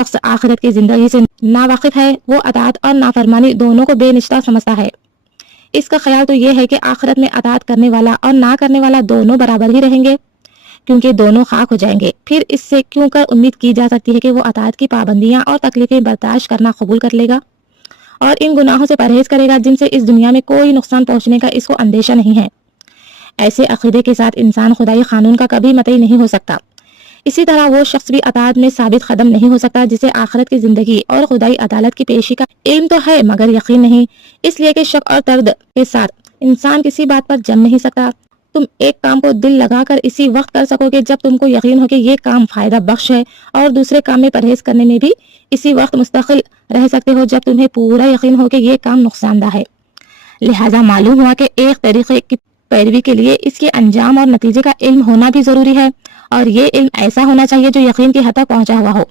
شخص آخرت کی زندگی سے ناواقف ہے وہ اطاعت اور نافرمانی دونوں کو بے نشتہ سمجھتا ہے۔ اس کا خیال تو یہ ہے کہ آخرت میں اطاعت کرنے والا اور نہ کرنے والا دونوں برابر ہی رہیں گے، کیونکہ دونوں خاک ہو جائیں گے۔ پھر اس سے کیوں کر امید کی جا سکتی ہے کہ وہ اطاعت کی پابندیاں اور تکلیفیں برداشت کرنا قبول کر لے گا اور ان گناہوں سے پرہیز کرے گا جن سے اس دنیا میں کوئی نقصان پہنچنے کا اس کو اندیشہ نہیں ہے۔ ایسے عقیدے کے ساتھ انسان خدائی قانون کا کبھی مطیع نہیں ہو سکتا۔ اسی طرح وہ شخص بھی اطاعت میں ثابت قدم نہیں ہو سکتا جسے آخرت کی زندگی اور خدائی عدالت کی پیشی کا علم تو ہے مگر یقین نہیں، اس لیے کہ شک اور تردد کے ساتھ انسان کسی بات پر جم نہیں سکتا۔ تم ایک کام کو دل لگا کر اسی وقت کر سکو گے جب تم کو یقین ہو کہ یہ کام فائدہ بخش ہے، اور دوسرے کام میں پرہیز کرنے میں بھی اسی وقت مستقل رہ سکتے ہو جب تمہیں پورا یقین ہو کہ یہ کام نقصان دہ ہے۔ لہذا معلوم ہوا کہ ایک طریقے کی پیروی کے لیے اس کے انجام اور نتیجے کا علم ہونا بھی ضروری ہے، اور یہ علم ایسا ہونا چاہیے جو یقین کی حد تک پہنچا ہوا ہو۔